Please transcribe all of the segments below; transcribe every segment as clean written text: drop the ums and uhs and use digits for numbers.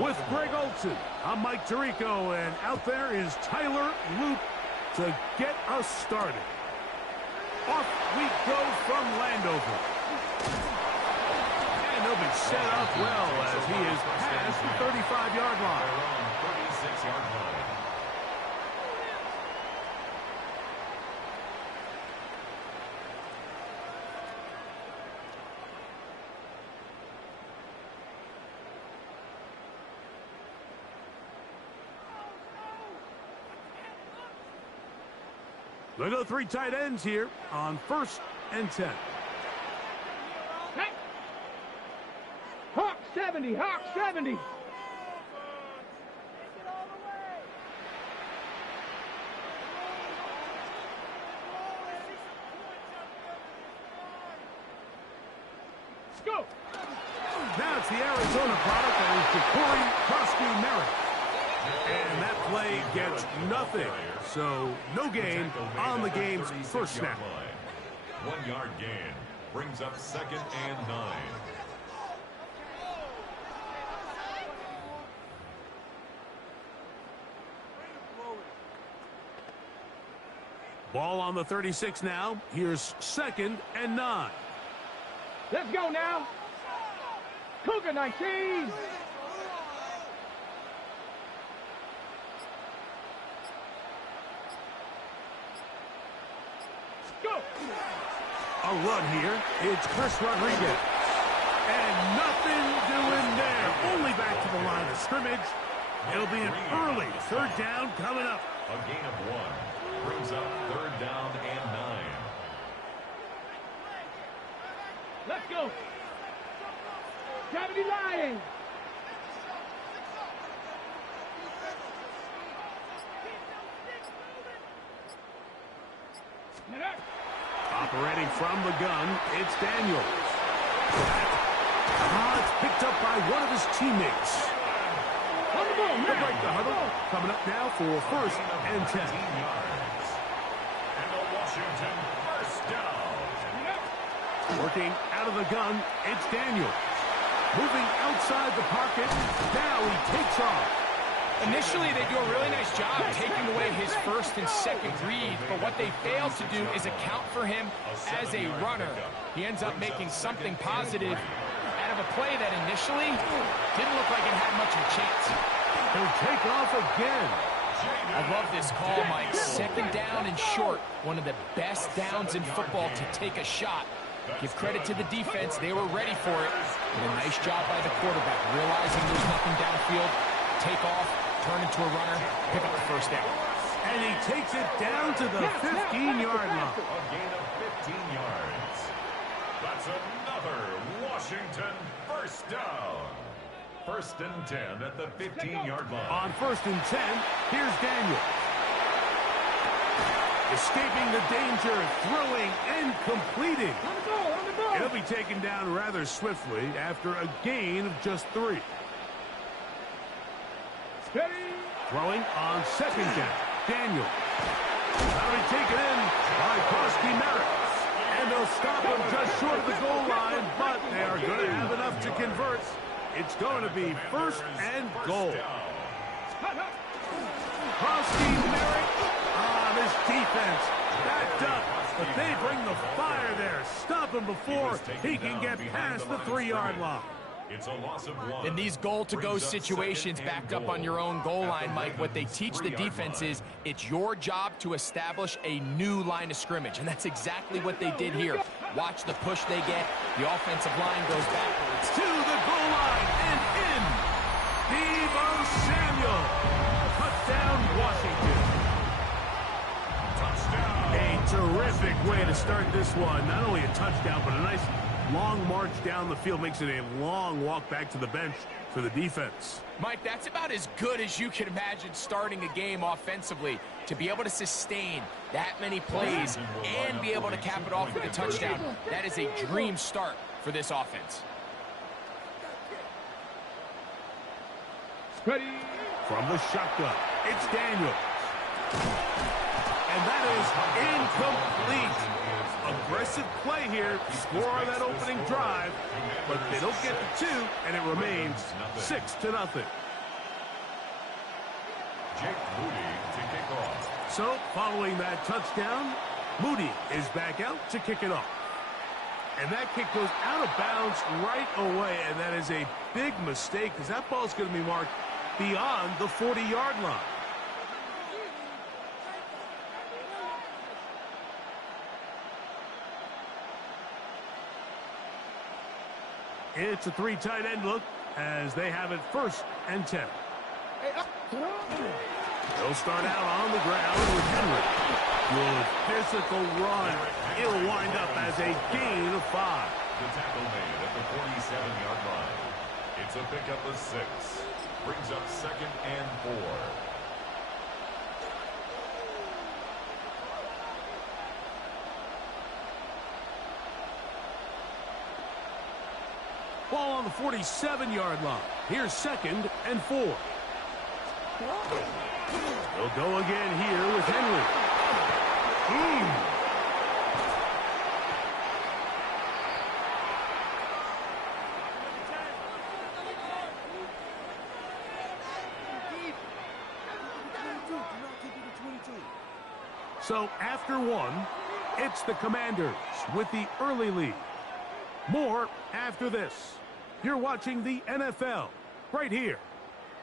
With Greg Olson, I'm Mike Tirico, and out there is Tyler Luke to get us started. Off we go from Landover. And he'll be set up well as he is past the 35-yard line. 36-yard line. They go three tight ends here on 1st and 10. Hey. Hawk 70, Hawk 70. Let's go. Now it's the Arizona product that is Corey Merritt. And that play gets nothing. So no gain on the game's first snap. 1 yard gain brings up 2nd and 9. Ball on the 36 now. Here's 2nd and 9. Let's go now. Cougar 19. Go. A run here. It's Chris Rodriguez. And nothing doing there. Only back to the line of scrimmage. It'll be an early 3rd down coming up. A gain of 1 brings up 3rd down and 9. Let's go. Gravity Lion. Operating from the gun, it's Daniels. It's picked up by one of his teammates. They'll break the huddle. Coming up now for 1st and 10. And the Washington 1st down. Working out of the gun, it's Daniels. Moving outside the pocket. Now he takes off. Initially, they do a really nice job taking away his 1st and 2nd read, but what they fail to do is account for him as a runner. He ends up making something positive out of a play that initially didn't look like it had much of a chance. He'll take off again. I love this call, Mike. 2nd down and short. One of the best downs in football to take a shot. Give credit to the defense. They were ready for it. And a nice job by the quarterback, realizing there's nothing downfield. Take off, turn into a runner, pick up the 1st down. And he takes it down to the 15-yard line. A gain of 15 yards. That's another Washington 1st down. 1st and 10 at the 15-yard line. On 1st and 10, here's Daniel. Escaping the danger, throwing and completing. He'll be taken down rather swiftly after a gain of just 3. Throwing on 2nd down. Daniel. Now he taken in by Merritt. And they'll stop him just short of the goal line, but they are going to have enough to convert. It's going to be 1st and goal. Merritt on his defense. Backed up, but they bring the fire there. Stop him before he can get past the 3-yard line. It's a loss of 1. In these goal-to-go situations backed up on your own goal line, Mike, what they teach the defense is it's your job to establish a new line of scrimmage, and that's exactly what they did here. Watch the push they get. The offensive line goes backwards. To the goal line and in. Deebo Samuel. Touchdown, Washington. Touchdown. A terrific way to start this one. Not only a touchdown, but a nice long march down the field. Makes it a long walk back to the bench for the defense. Mike, that's about as good as you can imagine starting a game offensively. To be able to sustain that many plays and be able to cap it off with a touchdown, that is a dream start for this offense. Ready. From the shotgun, it's Daniels. And that is incomplete. Aggressive play here, score on that opening drive, but they don't get the 2, and it remains 6-0. So, following that touchdown, Moody is back out to kick it off. And that kick goes out of bounds right away, and that is a big mistake because that ball is going to be marked beyond the 40-yard line. It's a three tight end look as they have it 1st and 10. They'll start out on the ground with Henry. Good physical run. It'll wind up as a gain of 5. The tackle made at the 47-yard line. It's a pickup of 6. Brings up 2nd and 4. Ball on the 47-yard line. Here's 2nd and 4. They'll go again here with Henry. So after 1, it's the Commanders with the early lead. More after this. You're watching the NFL right here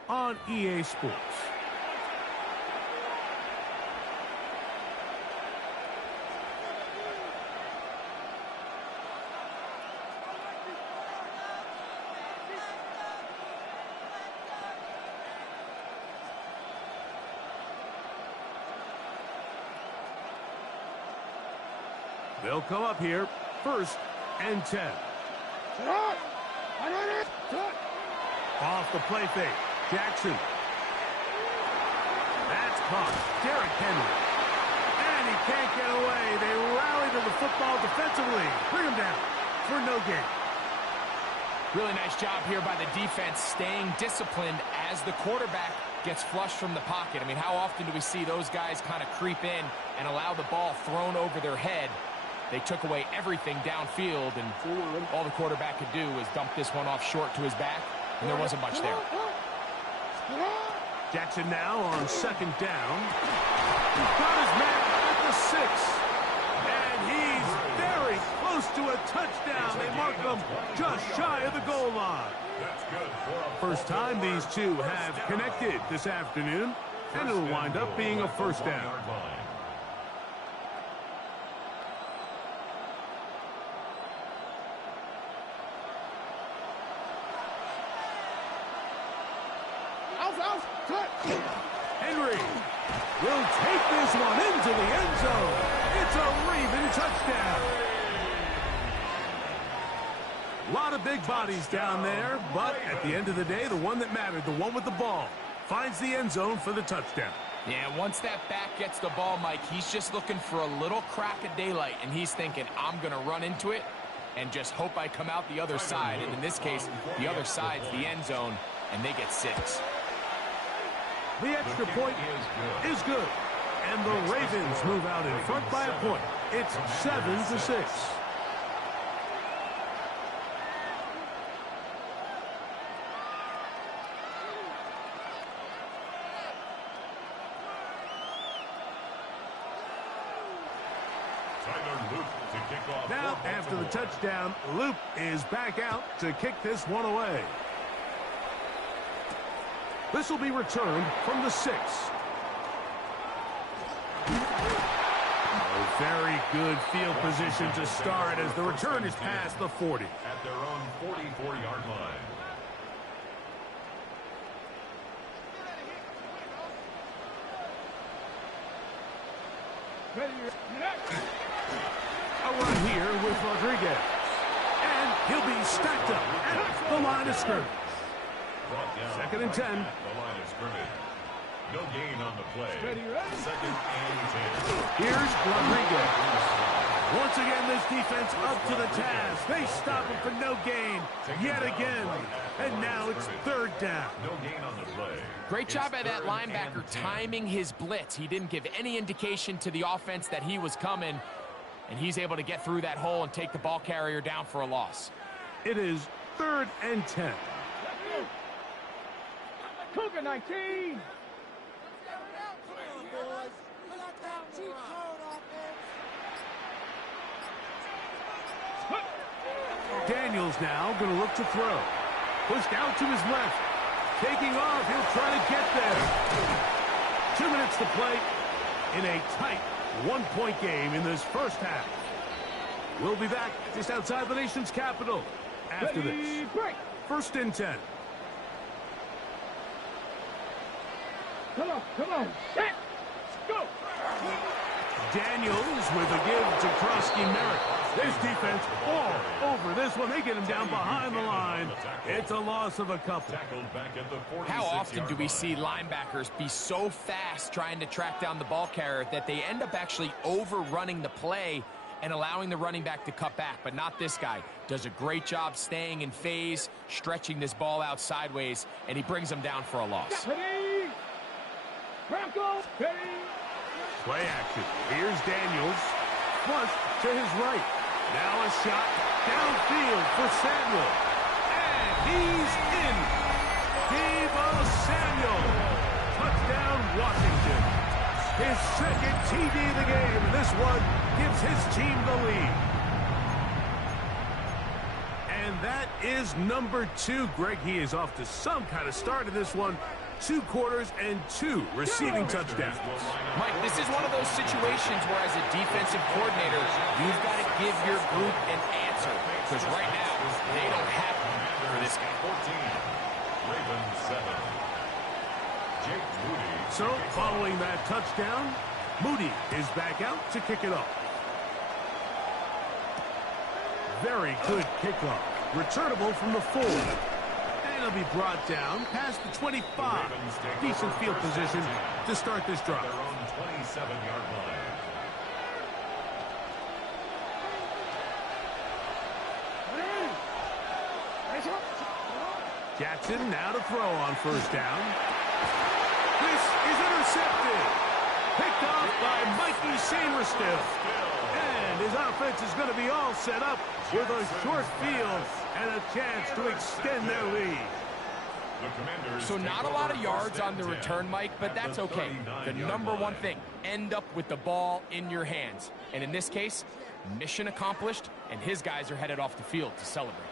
on EA Sports. They'll come up here 1st and 10. Off the play fake. Jackson. That's caught. Derrick Henry. And he can't get away. They rally to the football defensively. Bring him down for no gain. Really nice job here by the defense staying disciplined as the quarterback gets flushed from the pocket. I mean, how often do we see those guys kind of creep in and allow the ball thrown over their head? They took away everything downfield, and all the quarterback could do was dump this one off short to his back, and there wasn't much there. Jackson now on 2nd down. He's got his man at the 6. And he's very close to a touchdown. They mark him just shy of the goal line. First time these two have connected this afternoon, and it'll wind up being a 1st down. Henry will take this one into the end zone. It's a Raven touchdown. A lot of big bodies down there, but at the end of the day, the one that mattered, the one with the ball, finds the end zone for the touchdown. Yeah, once that back gets the ball, Mike, he's just looking for a little crack of daylight, and he's thinking, I'm going to run into it and just hope I come out the other side. And in this case, the other side's the end zone, and they get 6. The extra point is good. And the Ravens move out in front by a point. It's 7-6. Now, after the touchdown, Luke is back out to kick this one away. This will be returned from the 6. A very good field position to start as the return is past the 40. At their own 44-yard line. A run here with Rodriguez. And he'll be stacked up at the line of scrimmage. 2nd and 10. The line of scrimmage. No gain on the play. 2nd and 10. Here's Rodriguez. Once again, this defense up to the task. They stop him for no gain yet again. And now it's 3rd down. No gain on the play. Great job by that linebacker timing his blitz. He didn't give any indication to the offense that he was coming, and he's able to get through that hole and take the ball carrier down for a loss. It is 3rd and 10. Cougar 19. Daniels now going to look to throw. Pushed out to his left. Taking off. He'll try to get there. 2 minutes to play in a tight one-point game in this first half. We'll be back just outside the nation's capital after this. First and 10. Come on. Set. Go. Daniels with a give to Krosky Merritt. This defense all over this one. They get him down behind the line. It's a loss of a couple. How often do we see linebackers be so fast trying to track down the ball carrier that they end up actually overrunning the play and allowing the running back to cut back? But not this guy. Does a great job staying in phase, stretching this ball out sideways, and he brings them down for a loss. Ready. Bronco. Ready. Play action. Here's Daniels. Flush to his right. Now a shot downfield for Samuel. And he's in. Deebo Samuel. Touchdown, Washington. His second TD of the game. And this one gives his team the lead. And that is number 2. Greg, he is off to some kind of start in this one. 2 quarters and 2 receiving touchdowns. Mike, this is one of those situations where as a defensive coordinator, you've got to give your group an answer. Because right now, they don't have one for this guy. 14. Ravens 7. Jake Moody. So, following that touchdown, Moody is back out to kick it off. Very good kickoff. Returnable from the 4. He'll be brought down past the 25. Decent field position to start this drive. Their own 27-yard line. Jackson now to throw on first down. This is intercepted. Picked off by Mikey Sainristil. And his offense is going to be all set up with a short field and a chance to extend their lead. So not a lot of yards on the return, Mike, but that's okay. The number one thing, end up with the ball in your hands. And in this case, mission accomplished, and his guys are headed off the field to celebrate.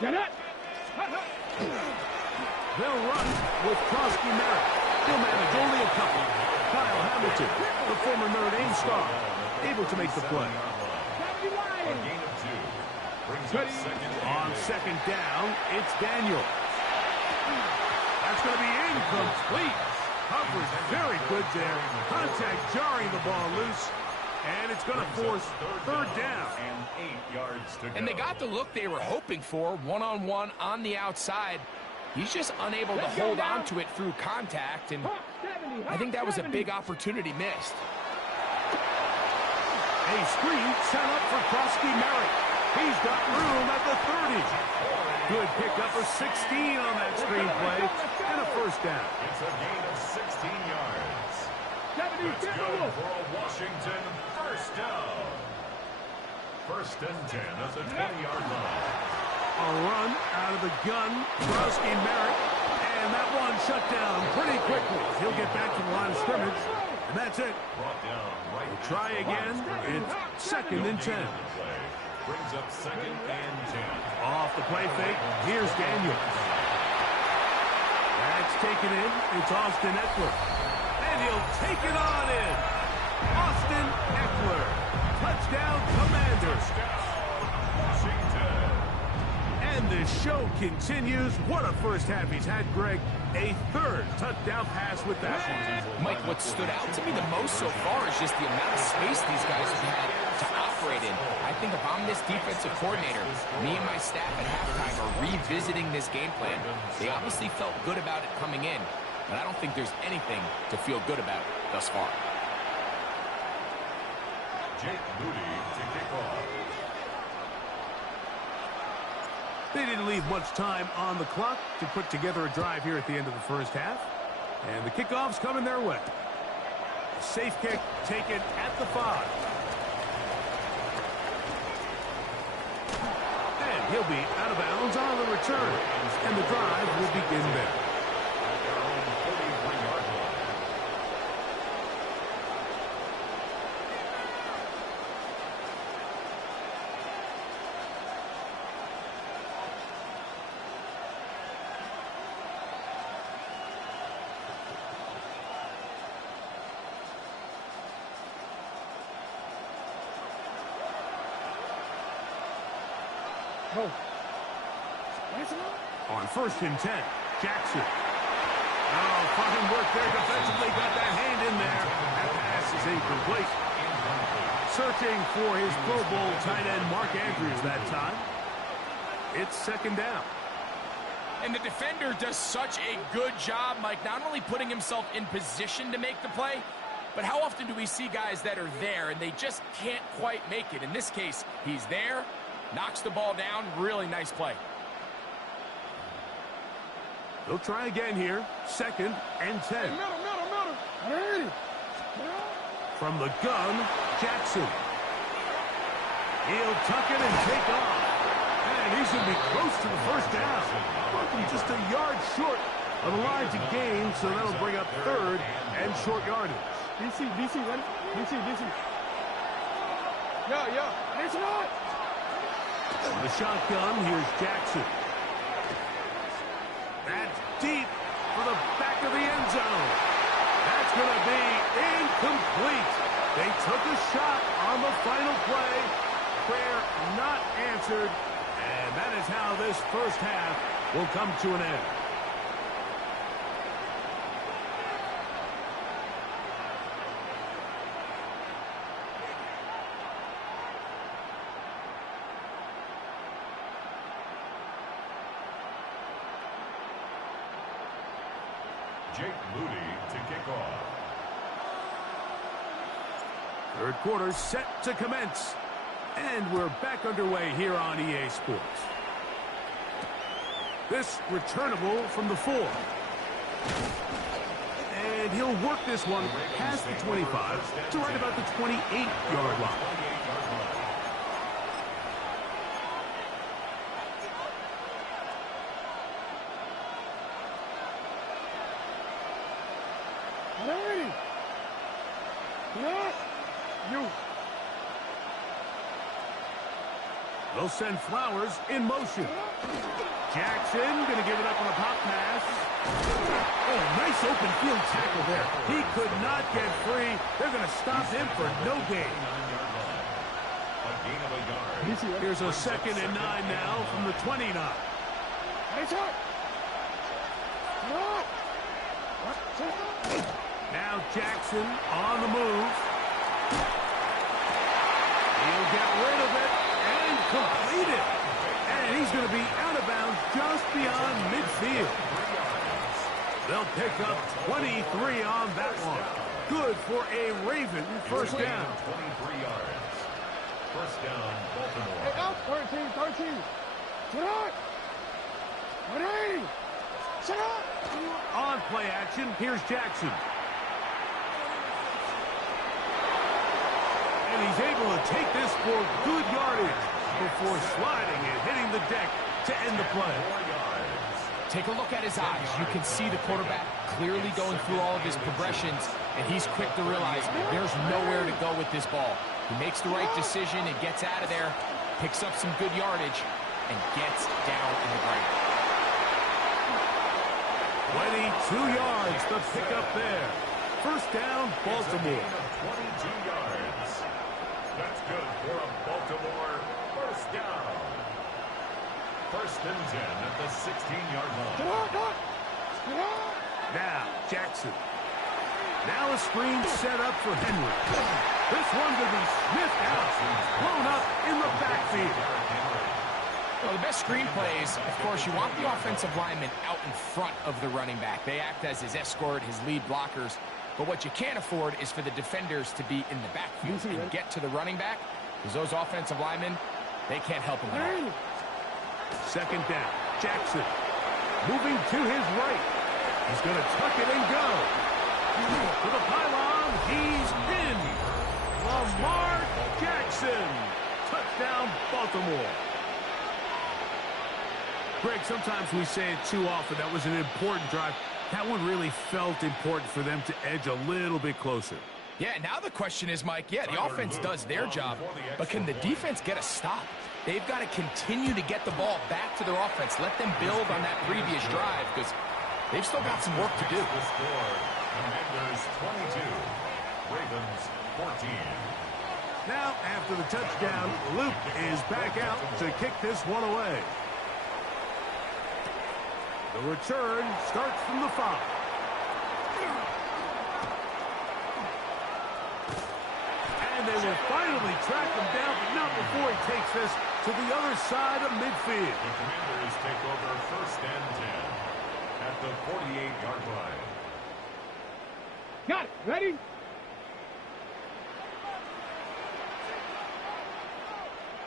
Get it. They'll run with Krosky Merritt. He'll manage only a couple. Kyle Hamilton, the former Notre Dame star, able to make the play. A gain of 2. Brings up second On second down, it's Daniel. That's going to be incomplete. Coverage very good there. Contact jarring the ball loose. And it's going to force third down. And 8 yards to go. And they got the look they were hoping for, one-on-one on the outside. He's just unable to hold on to it through contact, and I think that was a big opportunity missed. A screen set up for Krosky Merritt. He's got room at the 30. Good pickup of 16 on that screen play, and a first down. It's a gain of 16 yards. That's good for a Washington first down. First and 10 at the 20-yard line. A run out of the gun, Krosky Merritt, and that one shut down pretty quickly. He'll get back to the line of scrimmage, and that's it. Brought down right. We'll try again. It's second and 10. Brings up second and 10. Off the play fake, here's Daniels. That's taken in. It's Austin Eckler. And he'll take it on in. Austin Eckler. Touchdown, Commanders. Washington. And the show continues. What a first half he's had, Greg. A third touchdown pass with that one. Mike, what stood out to me the most so far is just the amount of space these guys have had to operate in. I think if I'm this defensive coordinator, me and my staff at halftime are revisiting this game plan. They obviously felt good about it coming in, but I don't think there's anything to feel good about thus far. Jake Moody to kick off. They didn't leave much time on the clock to put together a drive here at the end of the first half. And the kickoff's coming their way. A safe kick taken at the 5. And he'll be out of bounds on the return. And the drive will begin there. Go. That's enough. On 1st and 10, Jackson. Oh, fine work there defensively. Got that hand in there. That pass is incomplete. Searching for his Pro Bowl tight end Mark Andrews that time. It's 2nd down. And the defender does such a good job, Mike, not only putting himself in position to make the play, but how often do we see guys that are there and they just can't quite make it? In this case, he's there, knocks the ball down, really nice play. They'll try again here. 2nd and 10. Middle. Ready. From the gun, Jackson. He'll tuck it and take off. And he's going to be close to the 1st down. Looking just a yard short of the line to gain, so that'll bring up 3rd and short yardage. DC, ready? DC. Yeah. That's enough. From the shotgun, here's Jackson. That's deep for the back of the end zone. That's going to be incomplete. They took a shot on the final play. Prayer not answered. And that is how this 1st half will come to an end. Jake Moody to kick off. 3rd quarter set to commence. And we're back underway here on EA Sports. This returnable from the 4. And he'll work this one past the 25 to right about the 28-yard line. Ready. You. They'll send Flowers in motion. Jackson going to give it up on a pop pass. Oh, nice open field tackle there. He could not get free. They're going to stop him for no gain. Here's a 2nd and 9 now from the 29. Now Jackson on the move. He'll get rid of it and complete it. And he's going to be out of bounds just beyond midfield. They'll pick up 23 on that one. Good for a Raven 1st down. 23 yards. 1st down, Baltimore. Hey, up. 13. Sit up. Ready. Sit up. On play action, here's Jackson. And he's able to take this for good yardage before sliding and hitting the deck to end the play. Take a look at his eyes. You can see the quarterback clearly going through all of his progressions, and he's quick to realize there's nowhere to go with this ball. He makes the right decision and gets out of there, picks up some good yardage, and gets down in the ground. 22 yards to pick up there. 1st down, Baltimore. 22 yards. That's good for a Baltimore 1st down. 1st and 10 at the 16-yard line. Now, Jackson. Now a screen set up for Henry. This one will be sniffed out, blown up in the backfield. Well, the best screen plays, of course, you want the offensive lineman out in front of the running back. They act as his escort, his lead blockers. But what you can't afford is for the defenders to be in the backfield and get to the running back, because those offensive linemen, they can't help him at all. 2nd down, Jackson. Moving to his right. He's going to tuck it and go. To the pylon, he's in. Lamar Jackson. Touchdown, Baltimore. Greg, sometimes we say it too often. That was an important drive. That one really felt important for them to edge a little bit closer. Yeah, now the question is, Mike, the offense does their job, but can the defense get a stop? They've got to continue to get the ball back to their offense. Let them build on that previous drive, because they've still got some work to do. The score, Commanders 22, Ravens 14. Now, after the touchdown, Luke is back out to kick this one away. The return starts from the 5. And they will finally track him down, but not before he takes this to the other side of midfield. The Commanders take over 1st and 10 at the 48-yard line. Got it. Ready?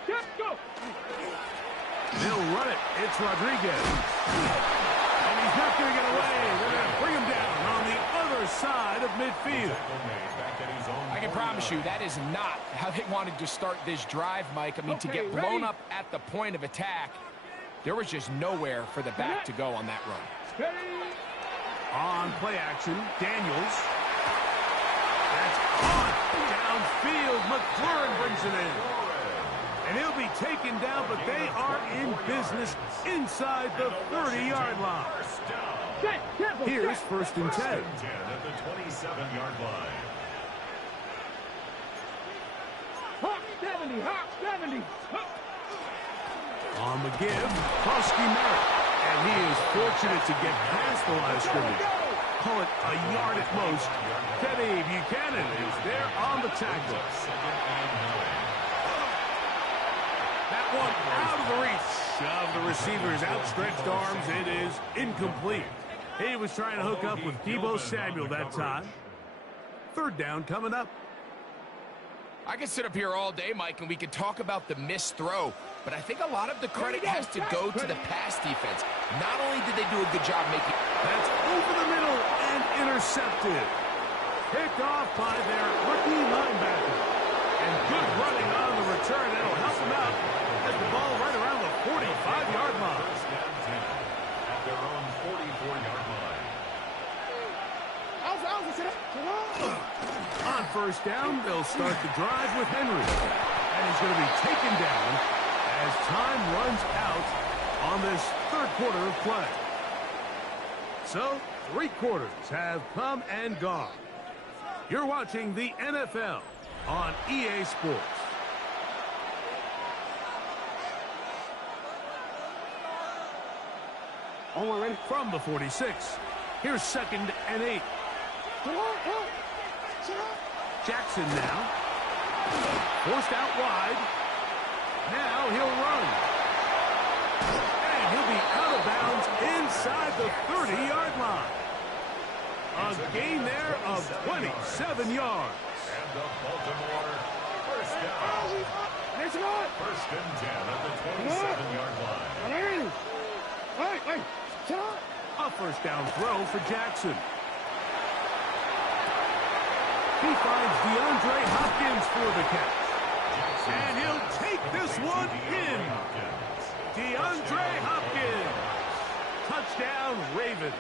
Let's go. They'll run it. It's Rodriguez. And he's not going to get away. They're going to bring him down on the other side of midfield. I can promise you that is not how they wanted to start this drive, Mike. I mean, to get blown up at the point of attack, there was just nowhere for the back to go on that run. On play action, Daniels. That's caught downfield. McLaurin brings it in. And he'll be taken down, but they are in business inside the 30-yard line. Here's 1st and 10. At the 27-yard line. Hawk 70. Hawk 70. On the give, Krosky Merritt. And he is fortunate to get past the line of scrimmage. Call it a yard at most. Teddy Buchanan is there on the tackle. That one out of the reach of the receiver's outstretched arms. It is incomplete. He was trying to hook up with Deebo Samuel that time. 3rd down coming up. I could sit up here all day, Mike, and we could talk about the missed throw, but I think a lot of the credit has to go to the pass defense. Not only did they do a good job making... That's over the middle and intercepted. Picked off by their rookie linebacker. And good running on the return. That'll help them out. Get the ball right around the 45-yard line. 1st and 10 at their own 44-yard line. On 1st down, they'll start the drive with Henry. And he's going to be taken down as time runs out on this 3rd quarter of play. So, 3 quarters have come and gone. You're watching the NFL on EA Sports. Oh, we're ready. From the 46, here's 2nd and 8. Jackson now. Forced out wide. Now he'll run. And he'll be out of bounds inside the 30-yard line. A gain there of 27 yards. And the Baltimore 1st down. 1st and 10 at the 27-yard line. A 1st down throw for Jackson. He finds DeAndre Hopkins for the catch. And he'll take this one in. DeAndre Hopkins. Touchdown, Ravens.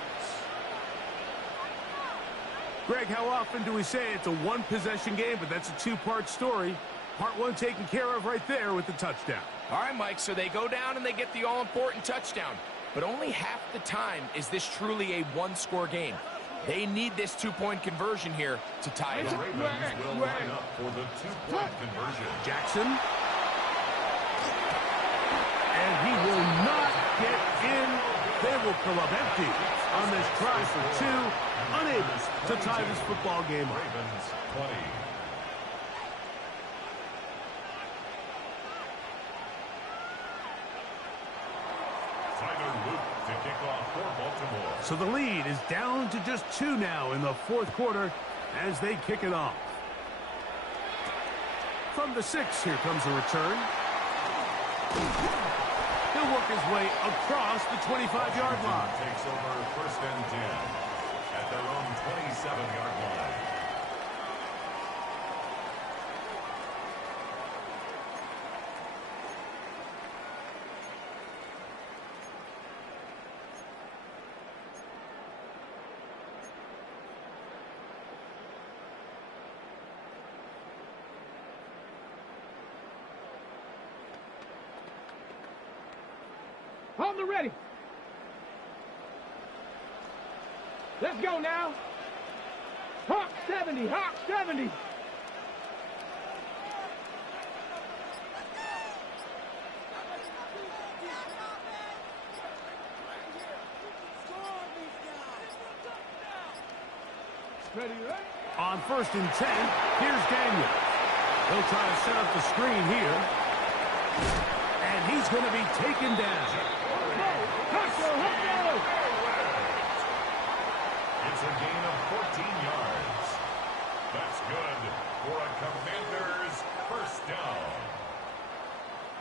Greg, how often do we say it's a one-possession game, but that's a 2-part story? Part 1 taken care of right there with the touchdown. All right, Mike, so they go down and they get the all-important touchdown. But only half the time is this truly a one-score game. They need this 2-point conversion here to tie it The up. Ravens will line up for the 2-point conversion. Jackson. And he will not get in. They will come up empty on this try for 2. Unable to tie this football game up. Ravens 20. To kick off for Baltimore. So the lead is down to just 2 now in the 4th quarter as they kick it off. From the 6, here comes the return. He'll work his way across the 25-yard line. Takes over 1st and 10 at their own 27-yard line. On the ready. Let's go now. Hawk 70. Hawk 70. Ready, ready. On 1st and 10, here's Daniel. He'll try to set up the screen here. And he's going to be taken down. It's a gain of 14 yards. That's good for a Commanders first down.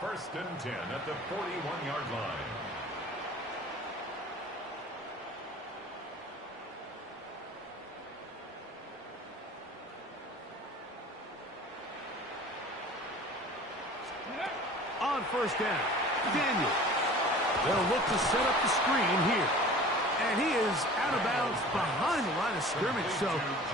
1st and 10 at the 41-yard line. On 1st down, Daniel. They'll look to set up the screen here. And he is out of bounds behind the line of scrimmage, so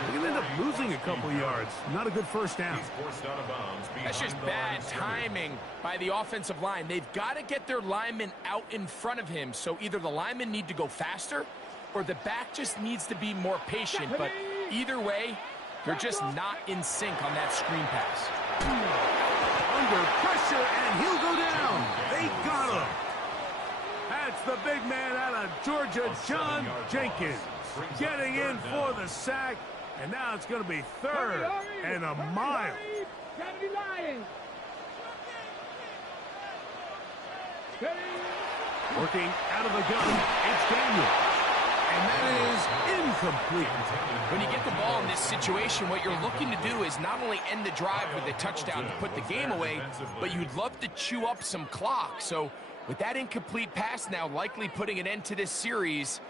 he can end up losing a couple yards. Not a good first down. He's forced out of bounds. That's just bad timing by the offensive line. They've got to get their linemen out in front of him, so either the linemen need to go faster or the back just needs to be more patient. But either way, they're just not in sync on that screen pass. Under pressure, and he'll go down. They got him. That's the big man out of Georgia, John Jenkins, getting in for the sack, and now it's going to be 3rd and a mile. Working out of the gun, it's Daniel. And that is incomplete. When you get the ball in this situation, what you're looking to do is not only end the drive with a touchdown to put the game away, but you'd love to chew up some clock. So with that incomplete pass now likely putting an end to this series,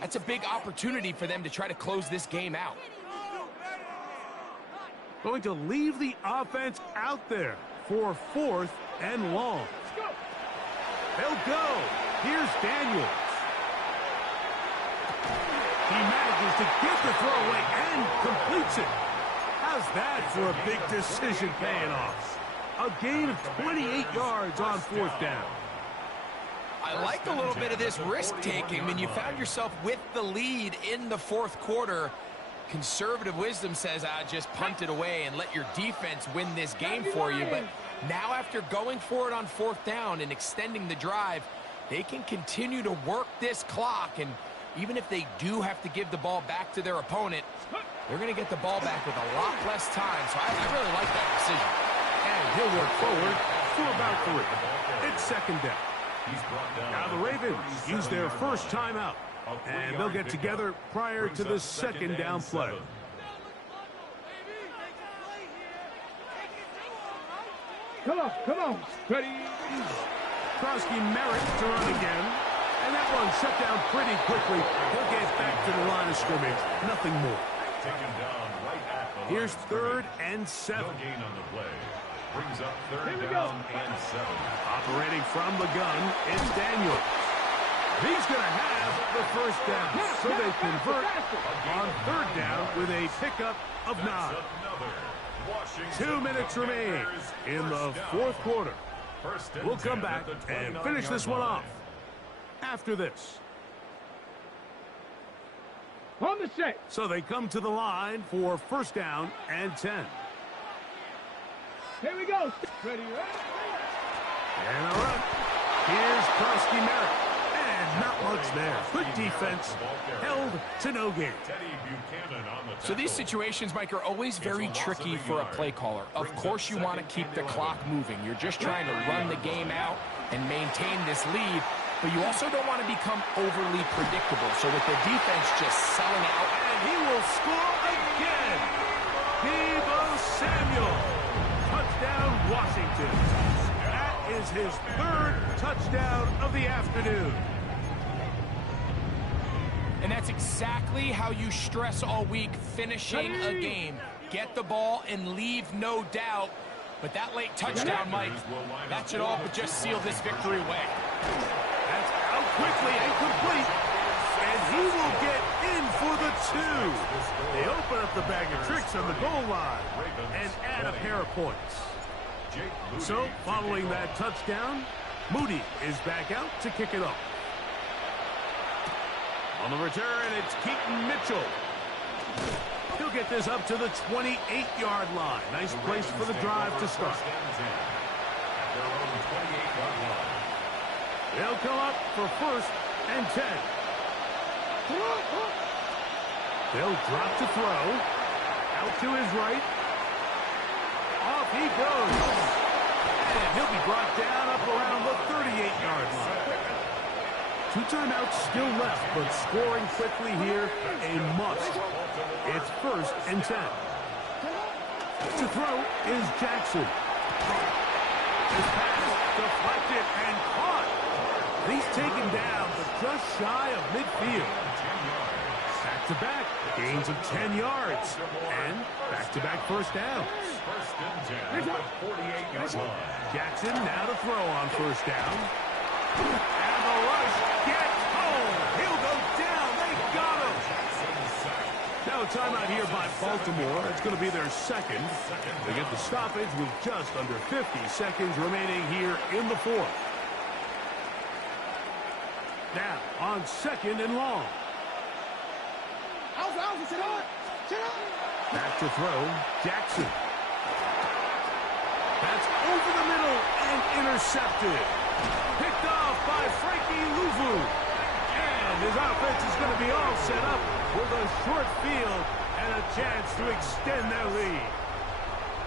that's a big opportunity for them to try to close this game out. Going to leave the offense out there for 4th and long. They'll go. Here's Daniels. He manages to get the throw away and completes it. How's that for a big decision paying off? A gain of 28 yards on 4th down. I like a little bit of this risk-taking when you found yourself with the lead in the 4th quarter. Conservative wisdom says, just punt it away and let your defense win this game for you. But now after going for it on 4th down and extending the drive, they can continue to work this clock. And even if they do have to give the ball back to their opponent, they're going to get the ball back with a lot less time. So I really like that decision. And he'll work forward for about 3. It's 2nd down. Now the Ravens use their first timeout, and they'll get together prior to the 2nd down play. Come on. Ready. Krosky Merritt to run again, and that one shut down pretty quickly. He'll get back to the line of scrimmage. Nothing more. Taken down right at the Here's 3rd and 7. No gain on the play. Brings up 3rd down and 7. Operating from the gun, it's Daniel. He's going to have the first down, so they convert on 3rd down with a pickup of 9. 2 minutes remain in the 4th quarter. We'll come back and finish this one off after this. On the set. So they come to the line for 1st down and 10. Here we go. Ready, ready. And a run. Here's Krosky Merritt. And not much there. Good defense. Held to no gain. So these situations, Mike, are always very tricky for a play caller. Of course you want to keep the clock moving. You're just trying to run the game out and maintain this lead. But you also don't want to become overly predictable. So with the defense just selling out. And he will score again. Deebo Samuel. Touchdown, Washington. That is his 3rd touchdown of the afternoon. And that's exactly how you stress all week, finishing a game. Get the ball and leave no doubt. But that late touchdown, Mike, that should all but just seal this victory away. That's out quickly and complete. And he will get in for the 2. They open up the bag of tricks on the goal line and add a pair of points. So, following that touchdown, Moody is back out to kick it off. On the return, it's Keaton Mitchell. He'll get this up to the 28-yard line. Nice place for the drive to start. They'll come up for 1st and 10. They'll drop to throw. Out to his right. Off he goes. And he'll be brought down up around the 38-yard line. 2 timeouts still left, but scoring quickly here, a must. It's 1st and 10. To throw is Jackson. His pass deflected and caught. And he's taken down, but just shy of midfield. Back-to-back gains of 10 yards. And back-to-back first downs. 1st and 10 at the 48-yard line. Jackson now to throw on first down. And the rush gets home. He'll go down. They got him. Now a timeout here by Baltimore. It's going to be their second. They get the stoppage with just under 50 seconds remaining here in the 4th. Now on 2nd and long. Back to throw, Jackson. That's over the middle and intercepted. Picked off by Frankie Luvu. And his offense is going to be all set up with a short field and a chance to extend their lead.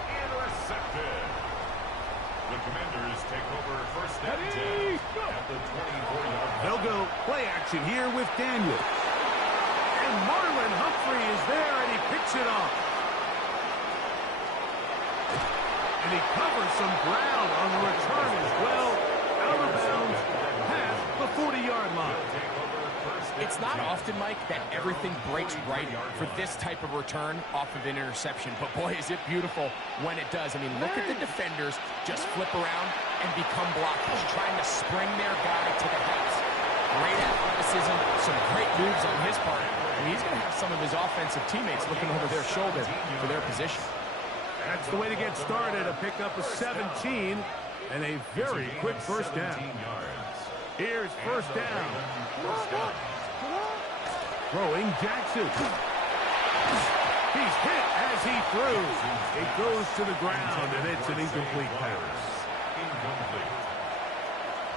Intercepted. The Commanders take over 1st and 10 at the 24-yard line. They'll go play action here with Daniel. And Marlon Humphrey is there, and he picks it off. And he covers some ground on the return as well. Out of bounds, past the 40-yard line. It's not often, Mike, that everything breaks right for this type of return off of an interception. But, boy, is it beautiful when it does. I mean, look at the defenders just flip around and become blockers, trying to spring their guy to the house. Great athleticism, some great moves on his part. And he's going to have some of his offensive teammates looking over their shoulder for their position. That's the way to get started, a pickup of 17 and a very quick first down. Here's first down. Throwing Jackson. He's hit as he threw. It goes to the ground, and it's an incomplete pass. Incomplete.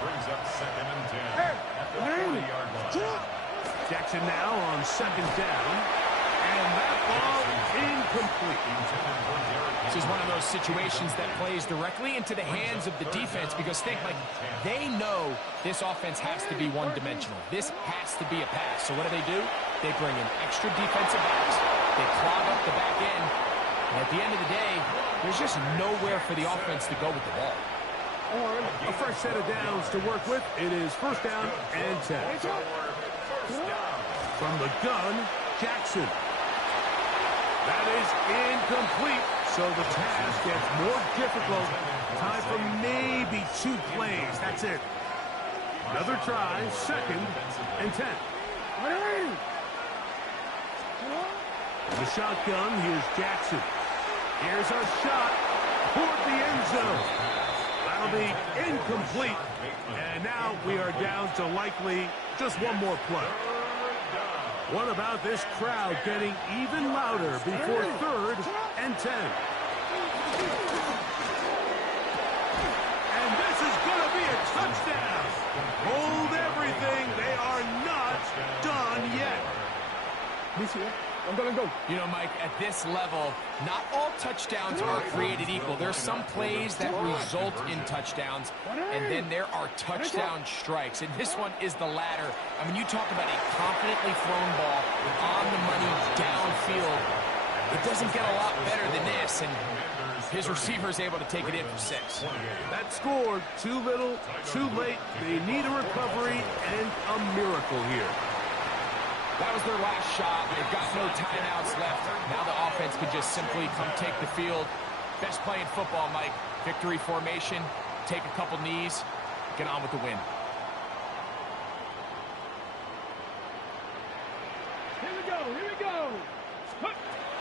Brings up 2nd and 10 at the 40-yard line. Jackson now on 2nd down. And that ball incomplete. This is one of those situations that plays directly into the hands of the defense because think, like, they know this offense has to be one-dimensional. This has to be a pass. So what do? They bring in extra defensive backs. They clog up the back end. And at the end of the day, there's just nowhere for the offense to go with the ball. A fresh set of downs to work with. It is first down and 10. From the gun, Jackson. That is incomplete, so the task gets more difficult. Time for maybe 2 plays. That's it. Another try, 2nd and 10. The shotgun, here's Jackson. Here's a shot toward the end zone. That'll be incomplete. And now we are down to likely just one more play. What about this crowd getting even louder before 3rd and 10? And this is going to be a touchdown. Hold everything. They are not done yet. I'm going to go. You know, Mike, at this level, not all touchdowns are created equal. There's some plays that result in touchdowns, and then there are touchdown strikes. And this one is the latter. I mean, you talk about a confidently thrown ball on the money downfield. It doesn't get a lot better than this, and his receiver is able to take it in for 6. That score, too little, too late. They need a recovery and a miracle here. That was their last shot. They've got no timeouts left. Now the offense can just simply come take the field. Best play in football, Mike. Victory formation. Take a couple knees. Get on with the win. Here we go. Here we go.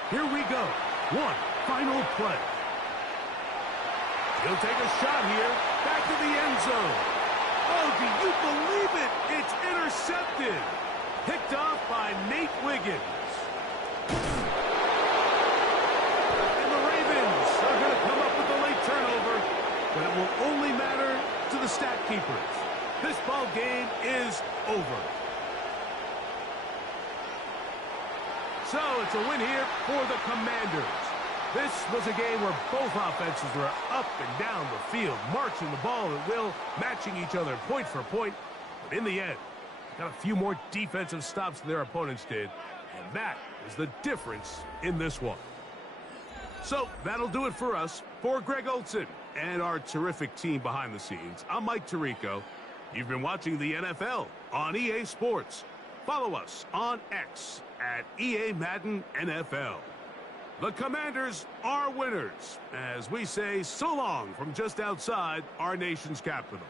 Here we go. One final play. He'll take a shot here. Back to the end zone. Oh, do you believe it? It's intercepted. Picked off by Nate Wiggins. And the Ravens are going to come up with a late turnover, but it will only matter to the stat keepers. This ball game is over. So it's a win here for the Commanders. This was a game where both offenses were up and down the field, marching the ball at will, matching each other point for point. But in the end, got a few more defensive stops than their opponents did, and that is the difference in this one. So that'll do it for us. For Greg Olson and our terrific team behind the scenes, I'm Mike Tirico. You've been watching the NFL on EA Sports. Follow us on X at EA Madden NFL. The Commanders are winners, as we say so long from just outside our nation's capital.